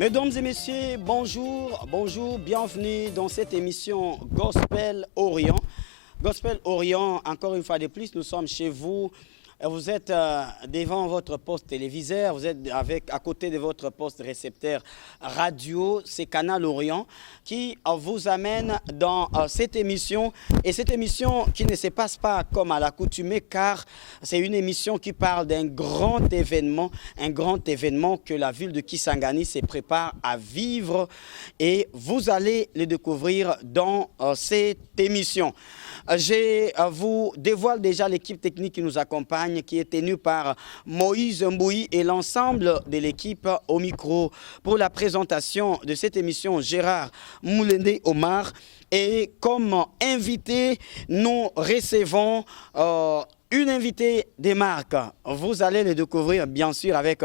Mesdames et messieurs, bonjour, bienvenue dans cette émission Gospel Orient. Gospel Orient, encore une fois de plus, nous sommes chez vous. Vous êtes devant votre poste téléviseur, vous êtes à côté de votre poste récepteur radio, c'est Canal Orient qui vous amène dans cette émission. Et cette émission qui ne se passe pas comme à l'accoutumée, car c'est une émission qui parle d'un grand événement que la ville de Kisangani se prépare à vivre. Et vous allez le découvrir dans cette émission. Je vous dévoile déjà l'équipe technique qui nous accompagne, qui est tenue par Moïse Mbouy et l'ensemble de l'équipe au micro. Pour la présentation de cette émission, Gérard Moulende Omar. Et comme invité, nous recevons une invitée des marques. Vous allez le découvrir bien sûr avec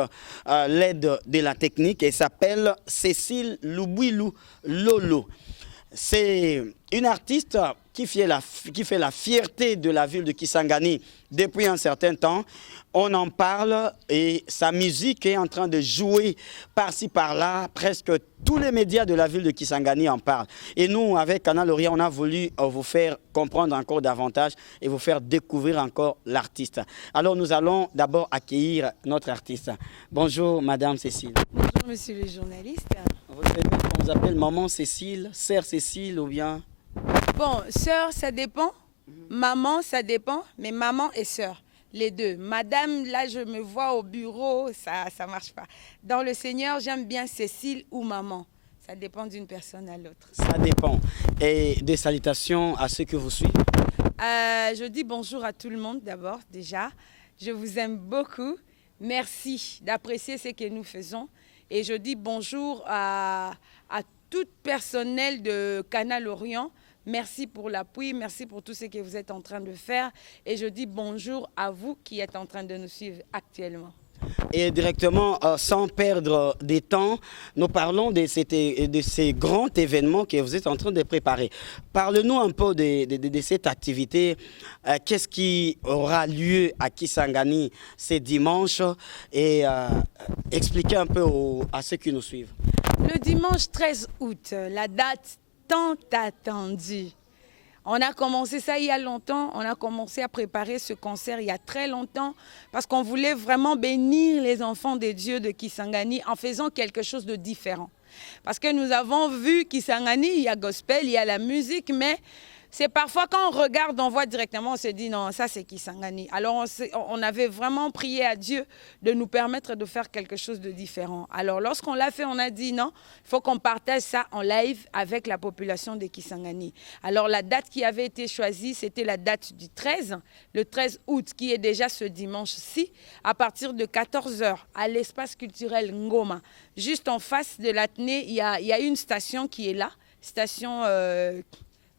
l'aide de la technique. Elle s'appelle Cécile Loubuilou Lolo. C'est une artiste qui fait la fierté de la ville de Kisangani depuis un certain temps. On en parle et sa musique est en train de jouer par-ci par-là. Presque tous les médias de la ville de Kisangani en parlent. Et nous, avec Canal Orient, on a voulu vous faire comprendre encore davantage et vous faire découvrir encore l'artiste. Alors nous allons d'abord accueillir notre artiste. Bonjour Madame Cécile. Bonjour monsieur le journaliste. On vous appelle Maman Cécile, Sœur Cécile ou bien... Bon, sœur, ça dépend. Maman, ça dépend. Mais maman et sœur, les deux. Madame, là, je me vois au bureau, ça ne marche pas. Dans le Seigneur, j'aime bien Cécile ou maman. Ça dépend d'une personne à l'autre. Ça dépend. Et des salutations à ceux que vous suivez. Je dis bonjour à tout le monde d'abord, déjà. Je vous aime beaucoup. Merci d'apprécier ce que nous faisons. Et je dis bonjour à tout personnel de Canal Orient. Merci pour l'appui, merci pour tout ce que vous êtes en train de faire. Et je dis bonjour à vous qui êtes en train de nous suivre actuellement. Et directement, sans perdre de temps, nous parlons de ces grands événements que vous êtes en train de préparer. Parle-nous un peu de cette activité. Qu'est-ce qui aura lieu à Kisangani ce dimanche et expliquez un peu à ceux qui nous suivent. Le dimanche 13 août, la date tant attendue. On a commencé ça il y a longtemps, on a commencé à préparer ce concert il y a très longtemps parce qu'on voulait vraiment bénir les enfants de Dieu de Kisangani en faisant quelque chose de différent. Parce que nous avons vu Kisangani, il y a gospel, il y a la musique, mais c'est parfois quand on regarde, on voit directement, on se dit non, ça c'est Kisangani. Alors on avait vraiment prié à Dieu de nous permettre de faire quelque chose de différent. Alors lorsqu'on l'a fait, on a dit non, il faut qu'on partage ça en live avec la population de Kisangani. Alors la date qui avait été choisie, c'était la date du 13, le 13 août, qui est déjà ce dimanche-ci, à partir de 14 h à l'espace culturel Ngoma. Juste en face de l'Athénée, il y a une station qui est là, station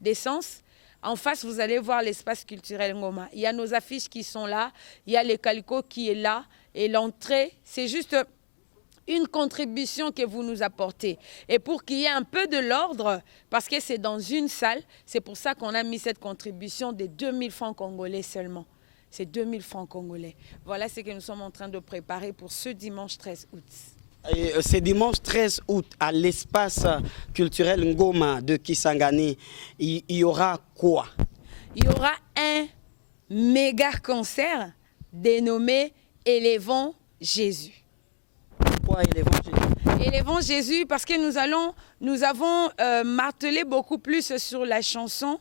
d'essence. En face, vous allez voir l'espace culturel Ngoma. Il y a nos affiches qui sont là, il y a le calico qui est là. Et l'entrée, c'est juste une contribution que vous nous apportez. Et pour qu'il y ait un peu de l'ordre, parce que c'est dans une salle, c'est pour ça qu'on a mis cette contribution de 2000 francs congolais seulement. C'est 2000 francs congolais. Voilà ce que nous sommes en train de préparer pour ce dimanche 13 août. C'est dimanche 13 août à l'espace culturel Ngoma de Kisangani. Il y aura quoi? Il y aura un méga concert dénommé Élevons Jésus. Pourquoi Élevons Jésus? Élevons Jésus parce que nous avons martelé beaucoup plus sur la chanson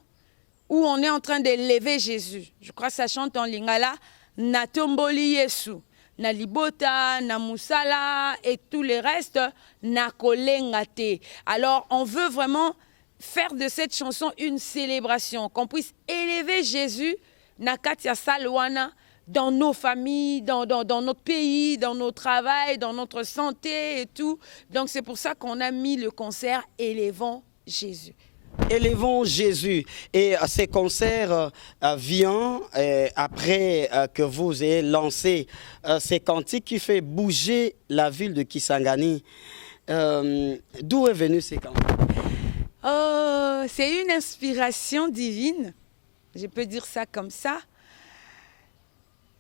où on est en train d'élever Jésus. Je crois que ça chante en lingala Natomboli Yesu. Na libota, na musala et tout le reste, na kolengate. Alors, on veut vraiment faire de cette chanson une célébration, qu'on puisse élever Jésus, na katia salwana, dans nos familles, dans notre pays, dans nos travails, dans notre santé et tout. Donc, c'est pour ça qu'on a mis le concert Élevons Jésus. Élevons Jésus. Et ce concert vient après que vous ayez lancé ces cantiques qui fait bouger la ville de Kisangani. D'où est venu ces cantiques? Oh, c'est une inspiration divine. Je peux dire ça comme ça.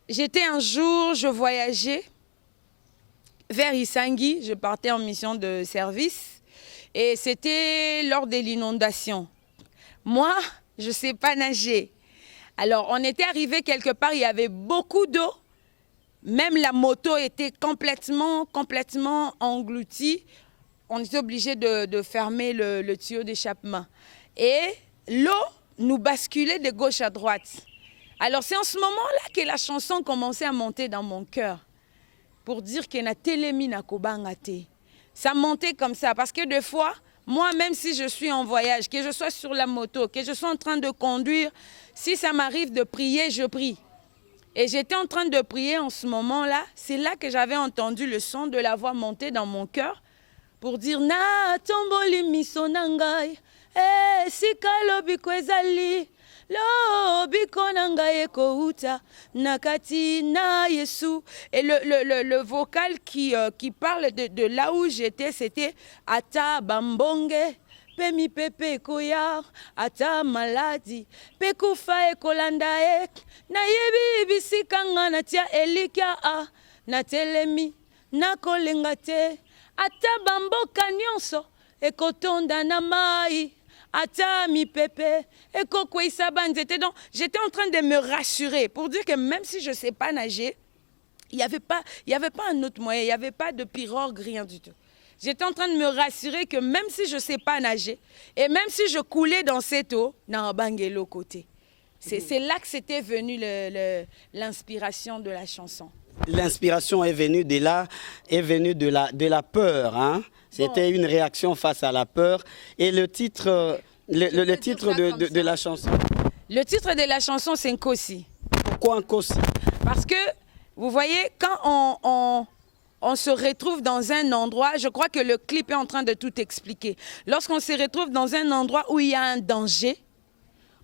J'étais un jour, je voyageais vers Isangui, je partais en mission de service et c'était lors de l'inondation. Moi, je ne sais pas nager. Alors, on était arrivé quelque part, il y avait beaucoup d'eau. Même la moto était complètement engloutie. On était obligé de fermer le tuyau d'échappement. Et l'eau nous basculait de gauche à droite. Alors, c'est en ce moment-là que la chanson commençait à monter dans mon cœur. Pour dire que na telemi na kobangate. Ça montait comme ça parce que des fois, moi même si je suis en voyage, que je sois sur la moto, que je sois en train de conduire, si ça m'arrive de prier, je prie. Et j'étais en train de prier en ce moment-là, c'est là que j'avais entendu le son de la voix monter dans mon cœur pour dire na tomboli miso nangai, sikalobi kwezali. Nakati na Yesu. Et le vocal qui parle de là où j'étais, c'était Ata Bambonge, Pemi Pepe Koyar, Ata Maladi, Pekufa e Kolanda ek, na yebi bisikanga na tia elikia a, na telemi, na kolengate, Ata Bamboka nyonso, e kotonda na mai. Ata mi pepe, eko kwesa banzete. Donc, j'étais en train de me rassurer pour dire que même si je ne sais pas nager, il n'y avait pas un autre moyen, il n'y avait pas de pirogue, rien du tout. J'étais en train de me rassurer que même si je ne sais pas nager, et même si je coulais dans cette eau, na bangelo côté. C'est là que c'était venu l'inspiration de la chanson. L'inspiration est venue de là, est venue de la peur, hein? C'était une réaction face à la peur. Et le titre, le titre de la chanson? Le titre de la chanson, c'est Nkosi. Pourquoi Nkosi? Parce que, vous voyez, quand on se retrouve dans un endroit, je crois que le clip est en train de tout expliquer. Lorsqu'on se retrouve dans un endroit où il y a un danger,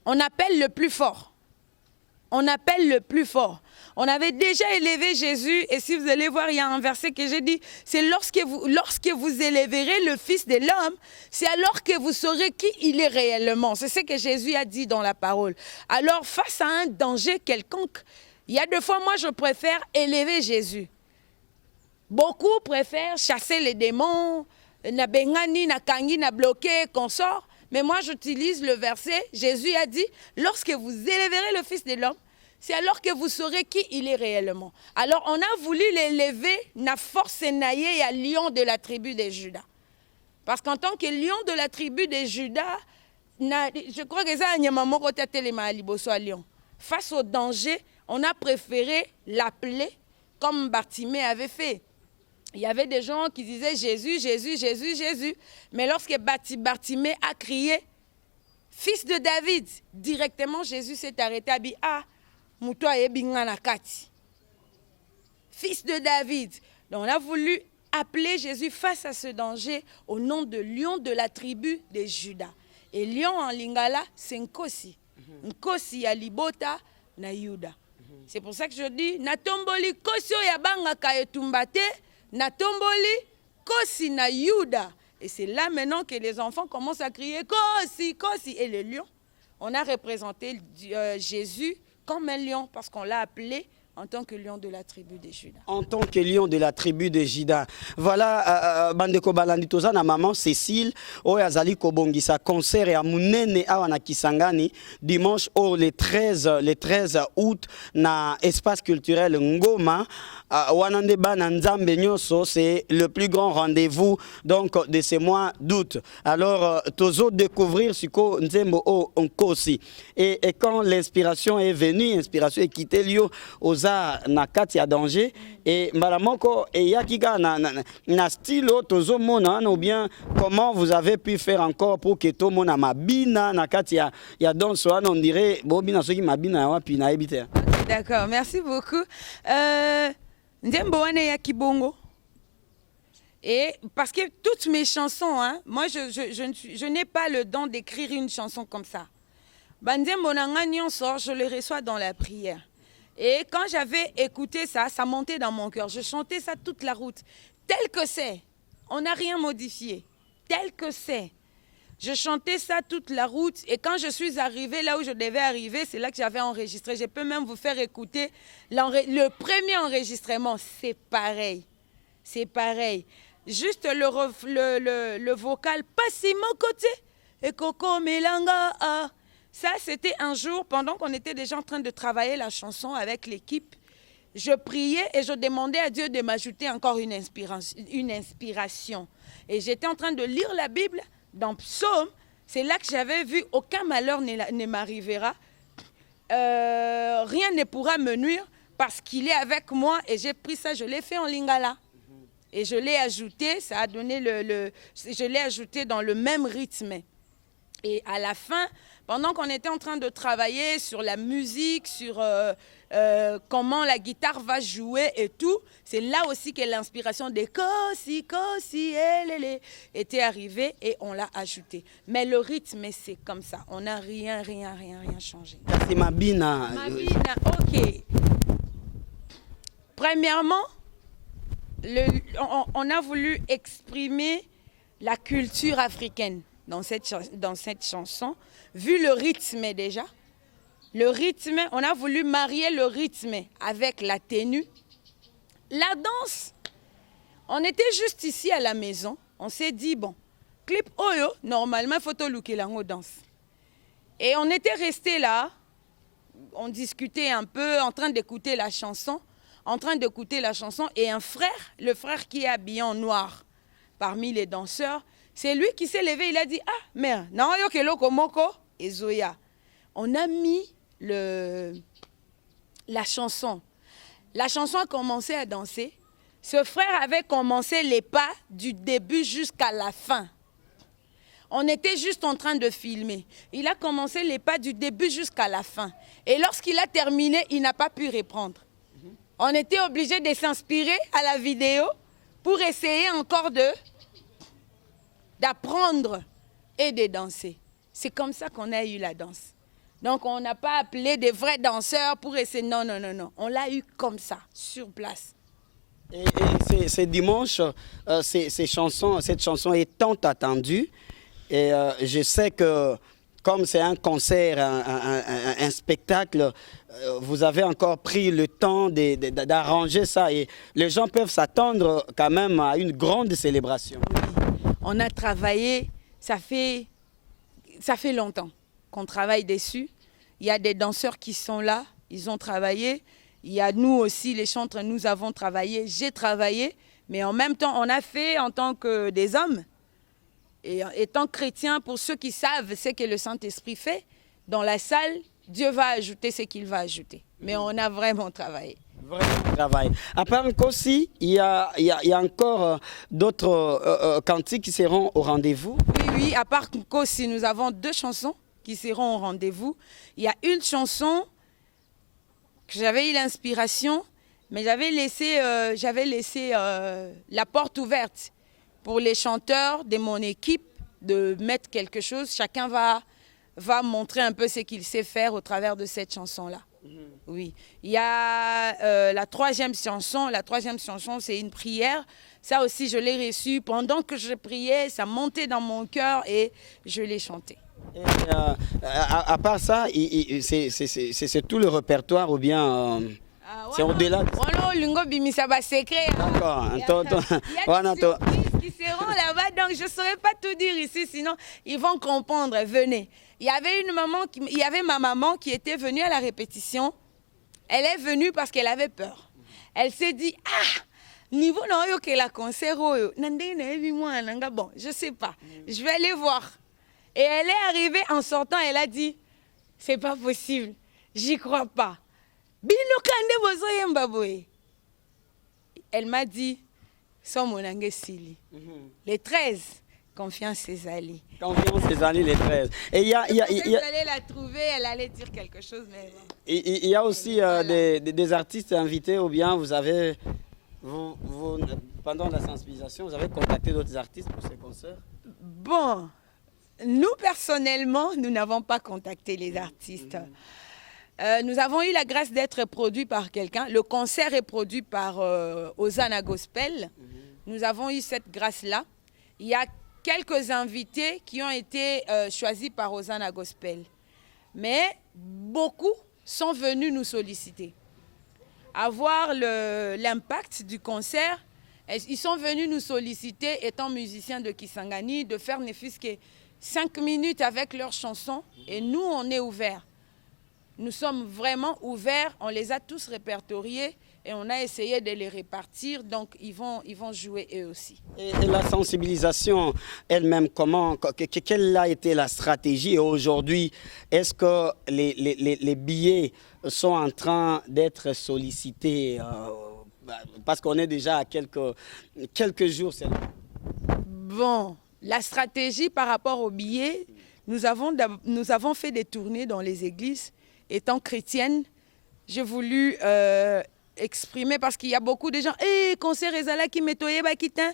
on appelle le plus fort. On appelle le plus fort. On avait déjà élevé Jésus et si vous allez voir, il y a un verset que j'ai dit, c'est lorsque vous élèverez le Fils de l'homme, c'est alors que vous saurez qui il est réellement. C'est ce que Jésus a dit dans la parole. Alors, face à un danger quelconque, il y a des fois, moi, je préfère élever Jésus. Beaucoup préfèrent chasser les démons, na bengani, na kangi, na bloqué, qu'on sort. Mais moi, j'utilise le verset, Jésus a dit, lorsque vous élèverez le Fils de l'homme, c'est alors que vous saurez qui il est réellement. Alors, on a voulu l'élever, na force naïe à lion de la tribu de Juda. Parce qu'en tant que lion de la tribu de Juda, je crois que ça, a lion. Face au danger, on a préféré l'appeler comme Bartimée avait fait. Il y avait des gens qui disaient Jésus, Jésus, Jésus, Jésus. Mais lorsque Bartimée a crié, Fils de David, directement Jésus s'est arrêté à dire, ah, Fils de David. Donc on a voulu appeler Jésus face à ce danger au nom de lion de la tribu de Juda. Et lion en lingala, c'est Nkosi. Nkosi ya libota na Yuda. C'est pour ça que je dis, Natomboli kosio ya banga kaetumbate, Natomboli kosi na Yuda. Et c'est là maintenant que les enfants commencent à crier Kosi, Kosi. Et le lion, on a représenté Jésus comme un lion parce qu'on l'a appelé en tant que lion de la tribu de Juda. En tant que lion de la tribu de Juda. Voilà, bandeko balandi toza na maman Cécile, oyo azali kobongisa concert ya munene awa na Kisangani dimanche le 13 août na espace culturel Ngoma. Wanande bana nzambe nyoso, c'est le plus grand rendez-vous donc de ce mois d'août. Alors tozo découvrir siko nzembo o Nkosi. Et quand l'inspiration est venue, l'inspiration est quittée lio oza na kati ya danger et malamoko et yakika na style tozo mona ou bien comment vous avez pu faire encore pour que to mona mabina na kati ya danse on dirait bobina soki mabina wapi na ebite. D'accord, merci beaucoup. Nzembo wane ya kibongo. Et parce que toutes mes chansons, hein, moi je n'ai pas le don d'écrire une chanson comme ça. Nzembo nanga nyonso, je le reçois dans la prière. Et quand j'avais écouté ça, ça montait dans mon cœur. Je chantais ça toute la route. Tel que c'est, on n'a rien modifié. Tel que c'est. Je chantais ça toute la route et quand je suis arrivée là où je devais arriver, c'est là que j'avais enregistré. Je peux même vous faire écouter le premier enregistrement. C'est pareil. c'est pareil. Juste le vocal, passer mon côté, et Coco Melanga. Ça, c'était un jour, pendant qu'on était déjà en train de travailler la chanson avec l'équipe, je priais et je demandais à Dieu de m'ajouter encore une inspiration. Et j'étais en train de lire la Bible dans Psaume. C'est là que j'avais vu « Aucun malheur ne m'arrivera, rien ne pourra me nuire parce qu'il est avec moi. » Et j'ai pris ça, je l'ai fait en lingala. Et je l'ai ajouté, ça a donné je l'ai ajouté dans le même rythme. Et à la fin, pendant qu'on était en train de travailler sur la musique, sur comment la guitare va jouer et tout, c'est là aussi que l'inspiration des Kosi, Kosi, Elele était arrivée et on l'a ajouté. Mais le rythme, c'est comme ça. On n'a rien changé. C'est Mabina. Mabina, ok. Premièrement, on a voulu exprimer la culture africaine dans cette chanson, vu le rythme déjà. Le rythme, on a voulu marier le rythme avec la tenue. La danse, on était juste ici à la maison. On s'est dit, bon, clip Oyo, normalement, il faut tout looker la danse. Et on était resté là, on discutait un peu, en train d'écouter la chanson. Et un frère, le frère qui est habillé en noir parmi les danseurs, c'est lui qui s'est levé, il a dit, ah, merde, non, yo ke loko moko, et Zoya. On a mis la chanson. La chanson a commencé à danser. Ce frère avait commencé les pas du début jusqu'à la fin. On était juste en train de filmer. Il a commencé les pas du début jusqu'à la fin. Et lorsqu'il a terminé, il n'a pas pu reprendre. On était obligé de s'inspirer à la vidéo pour essayer encore d'apprendre et de danser. C'est comme ça qu'on a eu la danse. Donc, on n'a pas appelé des vrais danseurs pour essayer. Non. On l'a eu comme ça, sur place. Et c'est dimanche, cette chanson est tant attendue. Et je sais que comme c'est un concert, un spectacle, vous avez encore pris le temps d'arranger ça. Et les gens peuvent s'attendre quand même à une grande célébration. Oui. On a travaillé, ça fait longtemps qu'on travaille dessus. Il y a des danseurs qui sont là, ils ont travaillé. Il y a nous aussi, les chantres, nous avons travaillé, j'ai travaillé. Mais en même temps, on a fait en tant que des hommes. Et étant chrétien, pour ceux qui savent ce que le Saint-Esprit fait, dans la salle, Dieu va ajouter ce qu'il va ajouter. Mais on a vraiment travaillé. Vraiment travail. À part Nkosi, il y a encore d'autres cantiques qui seront au rendez-vous. Oui, à part Nkosi, nous avons 2 chansons qui seront au rendez-vous. Il y a une chanson que j'avais eu l'inspiration, mais j'avais laissé la porte ouverte pour les chanteurs de mon équipe de mettre quelque chose. Chacun va montrer un peu ce qu'il sait faire au travers de cette chanson-là. Oui. Il y a la troisième chanson. La troisième chanson, c'est une prière. Ça aussi, je l'ai reçue. Pendant que je priais, ça montait dans mon cœur et je l'ai chanté. Et, à part ça, c'est tout le répertoire ou bien c'est au-delà de ça? D'accord. Il y a des surprises qui seront là-bas, donc je ne saurais pas tout dire ici, sinon ils vont comprendre. Venez. Il y avait ma maman qui était venue à la répétition. Elle est venue parce qu'elle avait peur. Elle s'est dit, niveau non que la concert, bon, je ne sais pas, je vais aller voir. Et elle est arrivée en sortant, elle a dit, c'est pas possible, j'y crois pas. Elle m'a dit, les 13, confiance Césalie. Confiance Césalie, les 13. Et elle allait la trouver, elle allait dire quelque chose. Mais bon. Il y a aussi des artistes invités ou bien vous avez, pendant la sensibilisation, vous avez contacté d'autres artistes pour ces concerts? Bon, nous personnellement, nous n'avons pas contacté les artistes. Nous avons eu la grâce d'être produits par quelqu'un. Le concert est produit par Hosanna Gospel. Nous avons eu cette grâce-là. Il y a quelques invités qui ont été choisis par Hosanna Gospel. Mais beaucoup sont venus nous solliciter. À voir l'impact du concert, Ils sont venus nous solliciter, étant musiciens de Kisangani, de faire ne fût-ce que 5 minutes avec leurs chansons. Et nous, on est ouverts. Nous sommes vraiment ouverts. On les a tous répertoriés et on a essayé de les répartir. Donc, ils vont jouer eux aussi. Et la sensibilisation elle-même, quelle a été la stratégie? Et aujourd'hui, est-ce que les billets sont en train d'être sollicités parce qu'on est déjà à quelques jours seulement? Bon, la stratégie par rapport aux billets, nous avons fait des tournées dans les églises. Étant chrétienne, j'ai voulu exprimer, parce qu'il y a beaucoup de gens, concert Ezala qui m'étoyait Bakitin.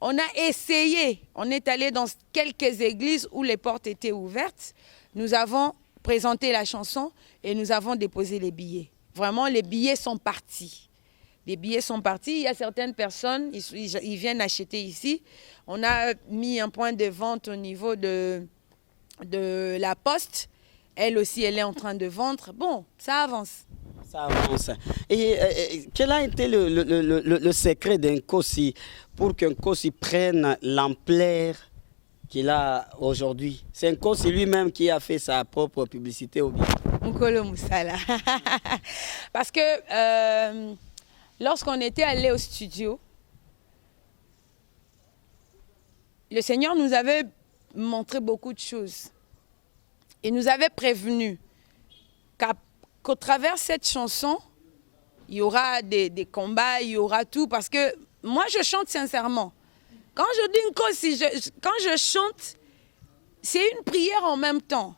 On a essayé, on est allé dans quelques églises où les portes étaient ouvertes. Nous avons présenté la chanson et nous avons déposé les billets. Vraiment, les billets sont partis. Les billets sont partis. Il y a certaines personnes, ils viennent acheter ici. On a mis un point de vente au niveau de la poste. Elle aussi, elle est en train de vendre. Bon, ça avance. Ça avance. Et quel a été le secret d'un Nkosi pour qu'un Nkosi prenne l'ampleur qu'il a aujourd'hui? C'est Nkosi lui-même qui a fait sa propre publicité au bien? Nkolo Moussala. Parce que lorsqu'on était allé au studio, le Seigneur nous avait montré beaucoup de choses. Et nous avait prévenu qu'au travers de cette chanson, il y aura des combats, il y aura tout. Parce que moi, je chante sincèrement. Quand je dis Nkosi, quand je chante, c'est une prière en même temps.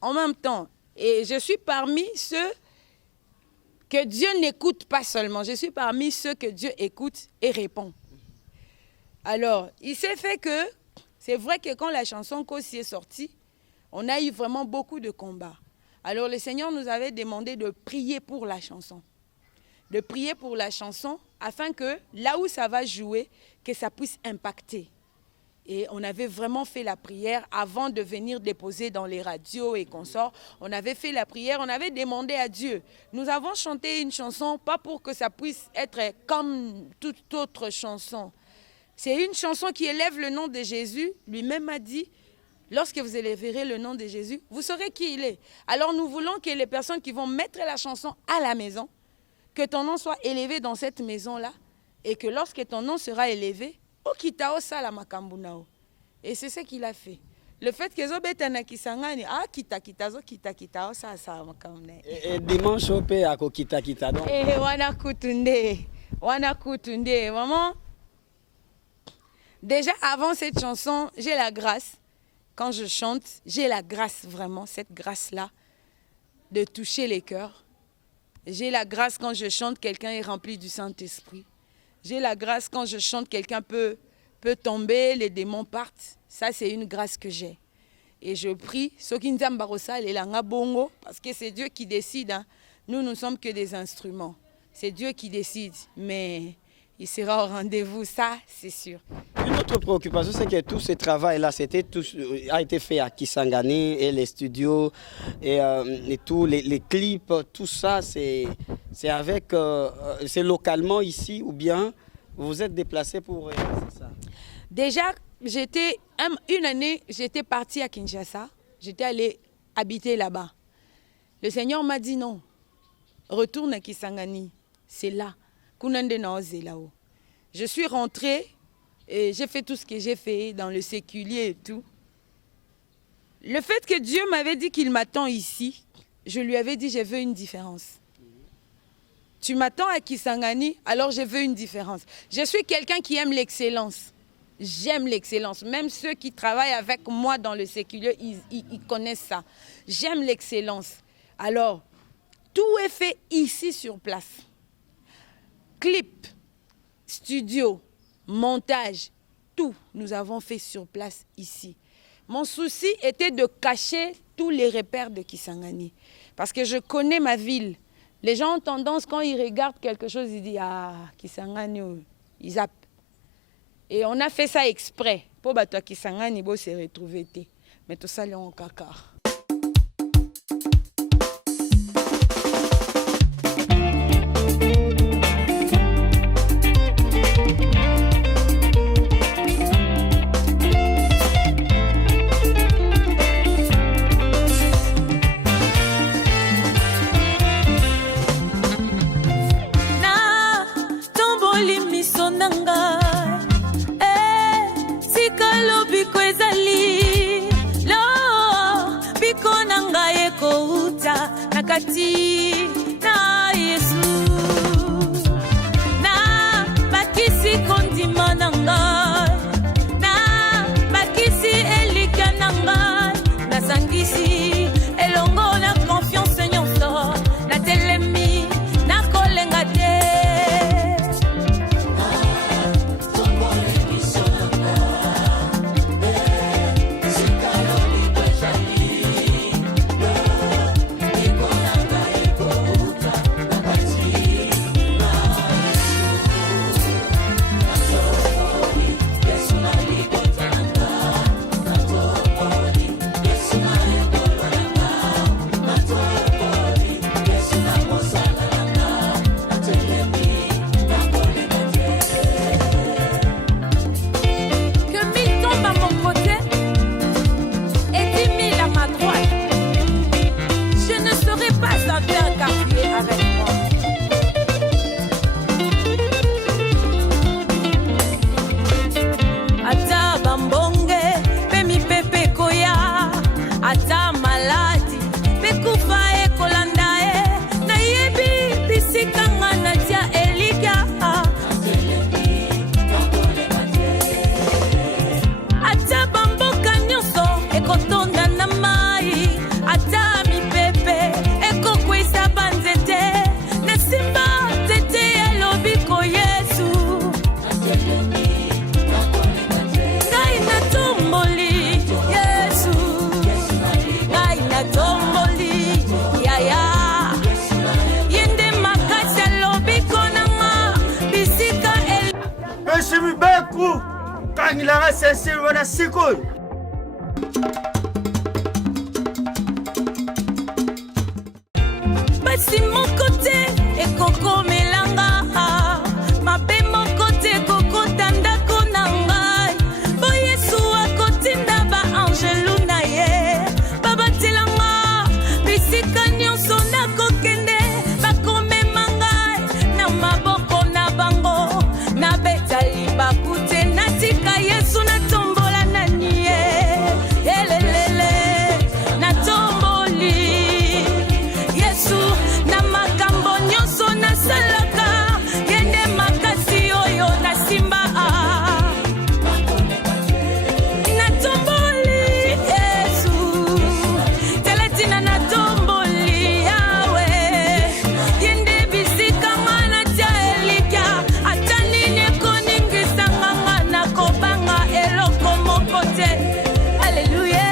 En même temps. Et je suis parmi ceux que Dieu n'écoute pas seulement. Je suis parmi ceux que Dieu écoute et répond. Alors, il s'est fait que, c'est vrai que quand la chanson Nkosi est sortie, on a eu vraiment beaucoup de combats. Alors le Seigneur nous avait demandé de prier pour la chanson. De prier pour la chanson afin que là où ça va jouer, que ça puisse impacter. Et on avait vraiment fait la prière avant de venir déposer dans les radios et consorts. On avait fait la prière, on avait demandé à Dieu. Nous avons chanté une chanson, pas pour que ça puisse être comme toute autre chanson. C'est une chanson qui élève le nom de Jésus. Lui-même a dit, lorsque vous élèverez le nom de Jésus, vous saurez qui il est. Alors nous voulons que les personnes qui vont mettre la chanson à la maison, que ton nom soit élevé dans cette maison-là, et que lorsque ton nom sera élevé, Okitao sala makambunao. Et c'est ce qu'il a fait. Le fait que Zobetana Kisangani, kita ça makamne. Et dimanche au paix à kita donc. Et wana kutunde. Maman, déjà avant cette chanson, j'ai la grâce. Quand je chante, j'ai la grâce vraiment, cette grâce-là, de toucher les cœurs. J'ai la grâce quand je chante, quelqu'un est rempli du Saint-Esprit. J'ai la grâce quand je chante, quelqu'un peut tomber, les démons partent. Ça, c'est une grâce que j'ai. Et je prie, parce que c'est Dieu qui décide. Hein. Nous ne sommes que des instruments. C'est Dieu qui décide, mais il sera au rendez-vous, ça, c'est sûr. Une autre préoccupation, c'est que tout ce travail-là, a été fait à Kisangani et les studios et tous les clips, tout ça, c'est localement ici ou bien vous vous êtes déplacé pour réaliser ça? Déjà, une année, j'étais partie à Kinshasa, j'étais allée habiter là-bas. Le Seigneur m'a dit non, retourne à Kisangani, c'est là. Je suis rentrée et j'ai fait tout ce que j'ai fait dans le séculier et tout. Le fait que Dieu m'avait dit qu'il m'attend ici, je lui avais dit je veux une différence. Tu m'attends à Kisangani, alors je veux une différence. Je suis quelqu'un qui aime l'excellence. J'aime l'excellence. Même ceux qui travaillent avec moi dans le séculier, ils connaissent ça. J'aime l'excellence. Alors, tout est fait ici sur place. Clip, studio, montage, tout nous avons fait sur place ici. Mon souci était de cacher tous les repères de Kisangani. Parce que je connais ma ville. Les gens ont tendance, quand ils regardent quelque chose, ils disent « Ah, Kisangani, ils zappent. » Et on a fait ça exprès. Pour que Kisangani se retrouve. Mais tout ça, c'est en caca. nanga sikalo biko ezali lo biko nanga eko uta nakati na Yesu na bakisi kondima nanga na bakisi elika nanga na sangisi elongo na confiance nyonso na telemi na kolenga te. Kangilara sese wana sikoi. Basi mon côté et coco melanga ma pe mon côté coco tanda konanga bo Yesu akotinda ba angelu na ye baba tilanga bisika nyonso na kokende bakome mangai na maboko na bango na betali bakute na tika Yesu na tombola na nie elelele na tomboli Yesu na makambo nyonso na salaka yende makasi oyo na simba na tomboli Yesu teletina na tomboli yawe yende bisika ngana tia elika atanine koningisa nganga na kobanga eloko moko te. Alléluia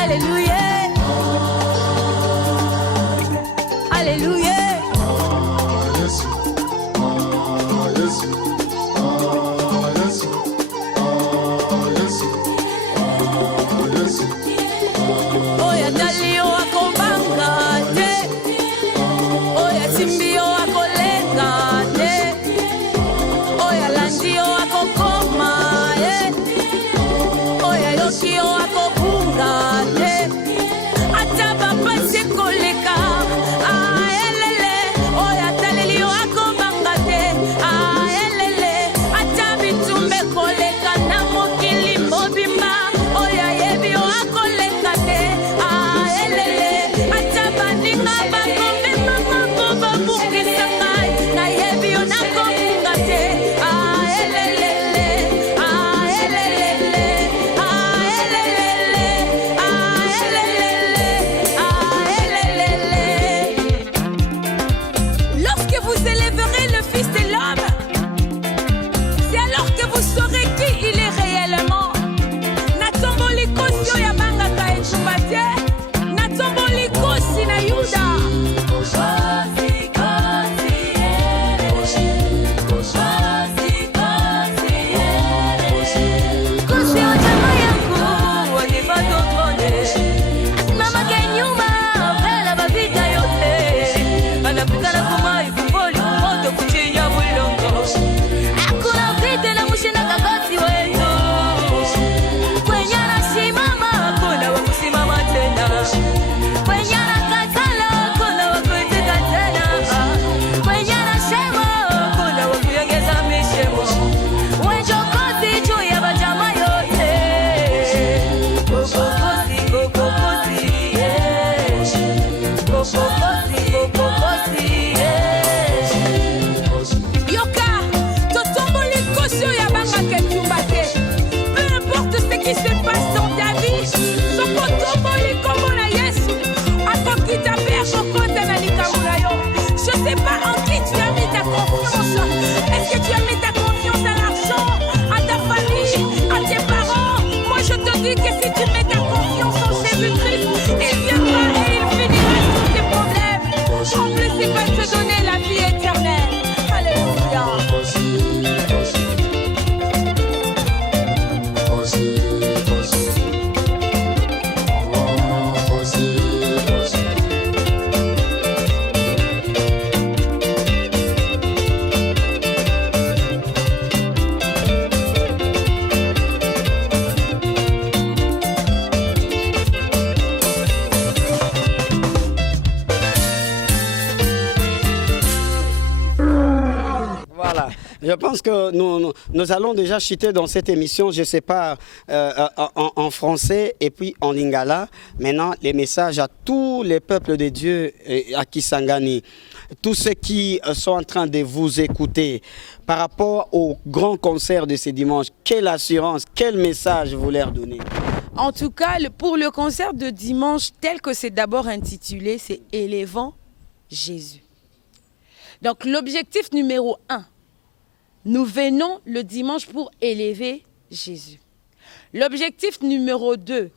Alléluia Alléluia. Oya dalio akobanga te, oya simbio akolenga te, oya landio akokoma oya yokio akobunga te, ataba pase koleka elele, oya talelio akobanga te elele, atabi tumbe koleka na mokili mobimba oya yebio akolenga te elele, ataba ninga bakombe mama ko babungisa ngai na yebi Voilà, je pense que nous allons déjà chuter dans cette émission, je ne sais pas, en français et puis en lingala. Maintenant, les messages à tous les peuples de Dieu à Kisangani, tous ceux qui sont en train de vous écouter par rapport au grand concert de ce dimanche. Quelle assurance, quel message vous leur donnez? En tout cas, pour le concert de dimanche, tel que c'est d'abord intitulé, c'est « Élevant Jésus ». Donc l'objectif numéro 1, nous venons le dimanche pour élever Jésus. L'objectif numéro 2,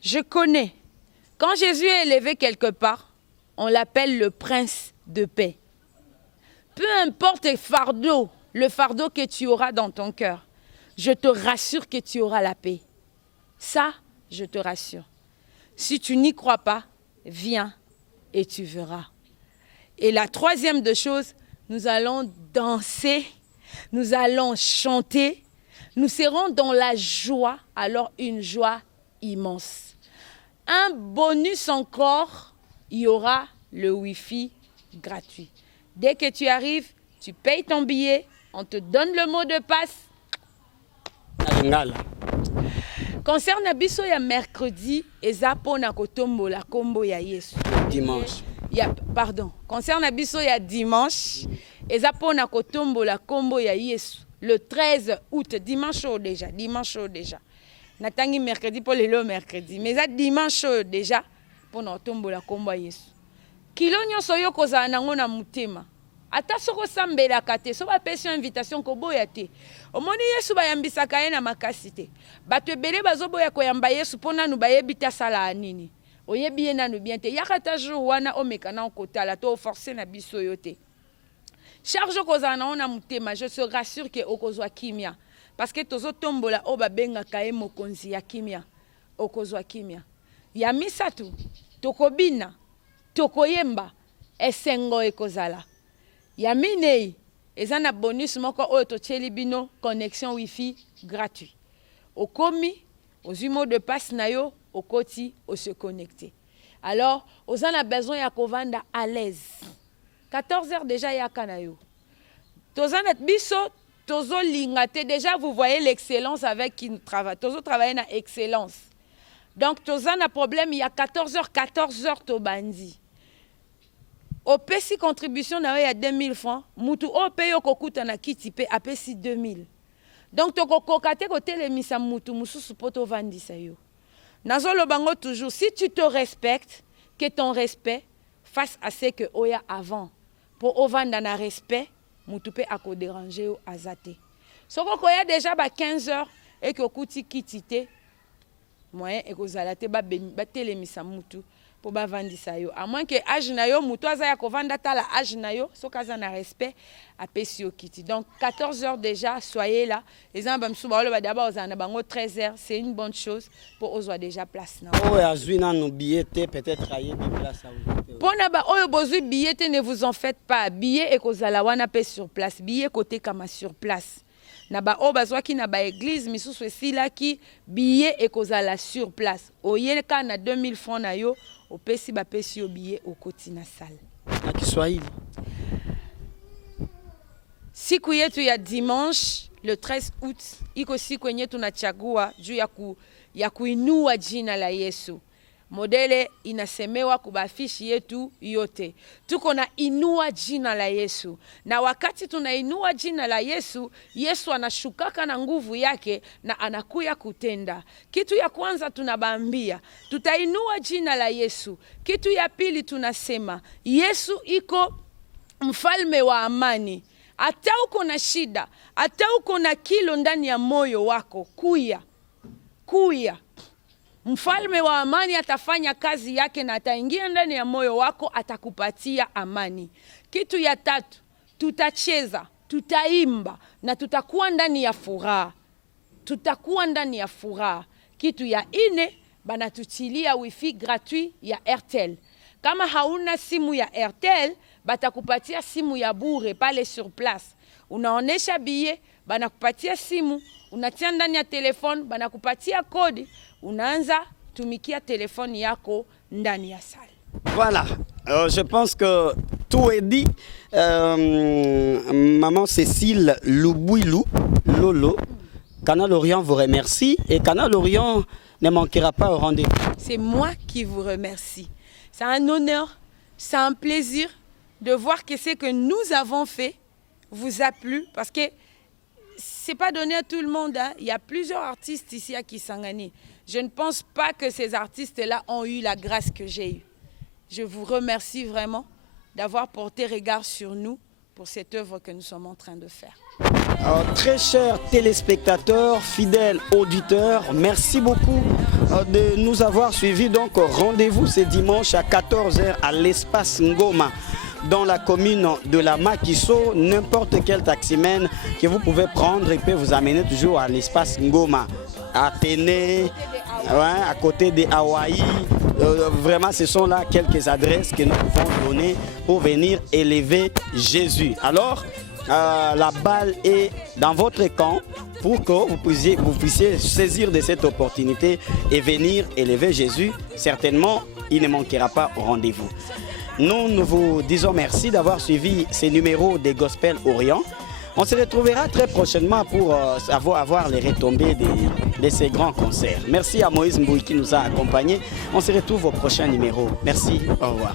je connais, quand Jésus est élevé quelque part, on l'appelle le prince de paix. Peu importe le fardeau que tu auras dans ton cœur, je te rassure que tu auras la paix. Ça, je te rassure. Si tu n'y crois pas, viens et tu verras. Et la troisième des choses, nous allons danser, nous allons chanter, nous serons dans la joie, alors une joie immense. Un bonus encore, il y aura le Wi-Fi gratuit. Dès que tu arrives, tu payes ton billet, on te donne le mot de passe. Concernant biso ya mercredi, eza pona kotombola kombo ya Yesu. Dimanche. Pardon. Concernant biso ya dimanche, eza pona kotombola kombo ya Yesu. Le 13 août, dimanche déjà. Natangi mercredi pour le mercredi. Mais eza dimanche déjà pona kotombola kombo ya Yesu. Kilo nyonso yo kozala nango na mutema. Ata soko sambelaka te, so bapesi invitation koboya te. Omoni Yesu bayambisaka ye na makasi te. Bato ebele bazoboya koyamba Yesu mpo nanu bayebi te asala nini. Oyebi ye nanu bien te. Yaka ta jour wana omeka na okotala to forcer na biso yo te. Charge kozala na ona mutema, je se rassure que okozwa kimia. Parce que tozo tombola o babengaka ye mokonzi ya kimia. Okozwa kimia. Ya misatu, tokobina, tokoyemba, esengo ekozala. Ya minei, eza na bonus moko oyo totieli bino connexion wifi gratuit. Okomi, ozwi mot de passe na yo, okoti, o se connecter. Alors, ozan a besoin ya kovanda à l'aise. 14 heures déjà yaka na yo. Tozan at biso, tozo lingate. Déjà, vous voyez l'excellence avec qui nous travaillons. Tozo travaille na excellence. Donc, tozan a problème, il y a 14 heures to bandi. Au pesi contribution na yo ya 2000 francs, mutu o paye kokuta na kiti pe apesi 2000. Donc to kokate ko telemisa mutu mususu poto vandisa yo. Nazolo bango toujours, si tu te respectes, que ton respect face à ce que oya avant. Pour ovanda na respect, mutu pe ako déranger yo azate. Soko koya déjà ba 15 heures et que kuti kitite moyen e kozala te ba telemisa mutu. Pour bavandisa yo. À moins que âge na yo, mutu azaya kovanda tala âge na yo, so kaza na respect, apesi yo kiti. Donc 14 heures déjà, soyez là. Les gens bam suba ba d'abord ozana bango 13 heures, c'est une bonne chose pour ozwa déjà place na. Oh azwina no billet peut-être aye des places à vous. Pona ba oyo bozwi billet ne vous en faites pas. Billet ekozala wana pe sur place. Billet côté kama sur place. Na ba o bazwaki na ba église misusu esilaki billet ekozala sur place. Oyeka na 2000 francs na yo. Au pesi ba pesi au billet au koti na salle. Na Kiswahili. Siku yetu ya dimanche le 13 août iko siku yenye tunachagua juu ya kuinua jina la Yesu. Modele inasemewa kubafishi yetu yote. Tuko na inua jina la Yesu. Na wakati tunainua jina la Yesu, Yesu anashukaka na nguvu yake na anakuya kutenda. Kitu ya kwanza tunabambia, tutainua jina la Yesu. Kitu ya pili tunasema, Yesu iko mfalme wa amani. Hata uko na shida, hata uko na kilo ndani ya moyo wako, kuya. Mfalme wa amani atafanya kazi yake na ataingia ndani ya moyo wako, atakupatia amani. Kitu ya tatu, tutacheza, tutaimba na tutakuwa ndani ya furaha. Kitu ya ine, banatutilia wifi gratuit ya Airtel. Kama hauna simu ya Airtel, batakupatia simu ya bure pale sur place. Unaonesha billet, banakupatia simu, unatia ndani ya telefone, banakupatia kodi. Unaanza tumikia telefone yako ndani ya salle. Voilà, je pense que tout est dit. Maman Cécile Loubouilou, Lolo, Canal Orient vous remercie et Canal Orient ne manquera pas au rendez-vous. C'est moi qui vous remercie. C'est un honneur, c'est un plaisir de voir que ce que nous avons fait vous a plu parce que c'est pas donné à tout le monde. Hein. Il y a plusieurs artistes ici à Kisangani. Je ne pense pas que ces artistes-là ont eu la grâce que j'ai eue. Je vous remercie vraiment d'avoir porté regard sur nous pour cette œuvre que nous sommes en train de faire. Alors, très chers téléspectateurs, fidèles auditeurs, merci beaucoup de nous avoir suivis. Donc, rendez-vous ce dimanche à 14 h à l'espace Ngoma, dans la commune de la Makiso. N'importe quel taximène que vous pouvez prendre, il peut vous amener toujours à l'espace Ngoma, à Téné, à côté de Hawaï. Vraiment, ce sont là quelques adresses que nous pouvons donner pour venir élever Jésus. Alors, la balle est dans votre camp pour que vous puissiez saisir de cette opportunité et venir élever Jésus. Certainement, il ne manquera pas au rendez-vous. Nous vous disons merci d'avoir suivi ces numéros des Gospel Orient. On se retrouvera très prochainement pour avoir les retombées de ces grands concerts. Merci à Moïse Mbouy qui nous a accompagnés. On se retrouve au prochain numéro. Merci, au revoir.